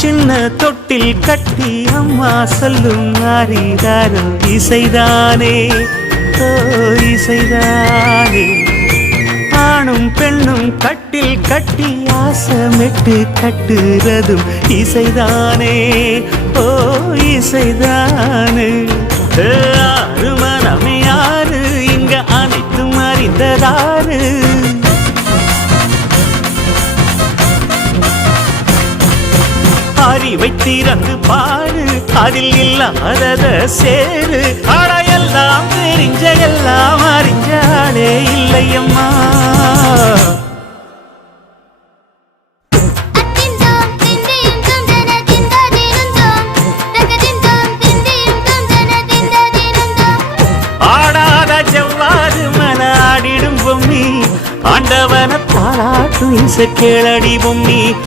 சின்ன தொட்டில் கட்டி அம்மா சொல்லும் ஆரிதாரோ இசைதானே ஓ இசைதானே. ஆணும் பெண்ணும் கட்டில் கட்டி ஆசமிட்டு கட்டுறதும் இசைதானே ஓ இசைதானே. ஆறு மனமே யாரு இங்க அனைத்தும் அறிந்ததாரு. அறிவை திறந்து பாரு அதில் இல்லாதத சேரு. அடையெல்லாம் தெரிஞ்ச எல்லாம் அறிஞ்சாலே இல்லையம்மா. ஆடாத செவ்வாது மனாடிடும் பொம்மி ஆண்டவன பாராட்டும் இசை கேளடி பொம்மி.